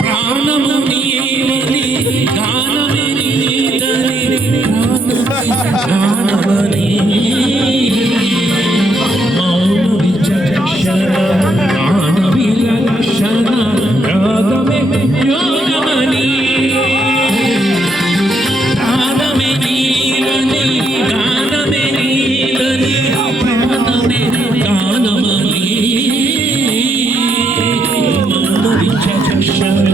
ప్రాణము నీవని గానమే నీదని ప్రాణమని మౌన విచక్షణ మానవిల లక్షణ రాగమే యోగమని ప్రాణమే నీవని గానమే నీదని ప్రాణమే గానమని మౌన విచక్షణ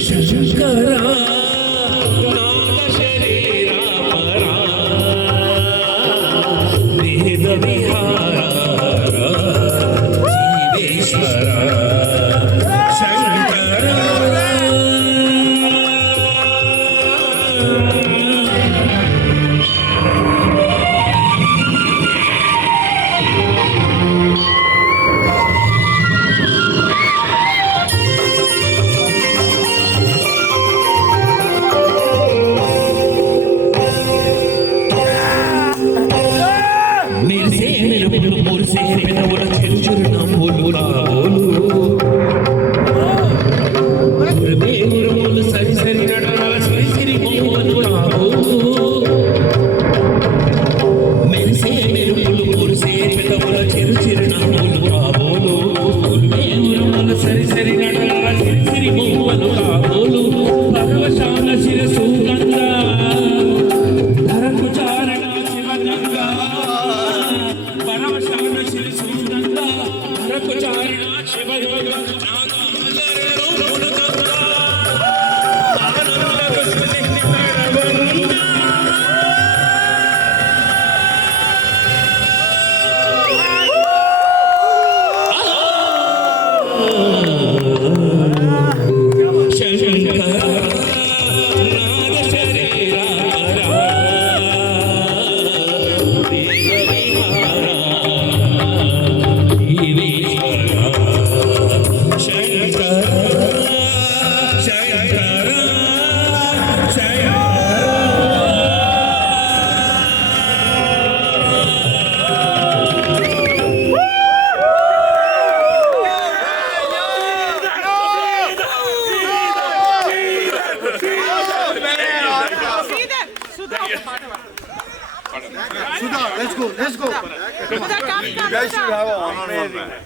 శంకరా నాద శరీరా పరా వేద విహారా జీవేశ్వరా శంకరా పెదవుల చెరుచురు నవ్వులు రాబోలు ఉరుములు సరి సరి నడవల సరి సిరి మొవ్వలు రాబోలు మెరిసే మెరుపులు మురిసే పెదవుల చెరుచురు నవ్వులు రాబోలు ఉరుములు సరి సరి నడవల సరి సిరి మొవ్వలు రాబోలు పరవశాల శిరసు గంగా ధరకు చారణ శివగంగా పరవశాల శిరసు గంగా ధరకు చారణ Shivaganga Sudha, let's go. You guys should have an honor.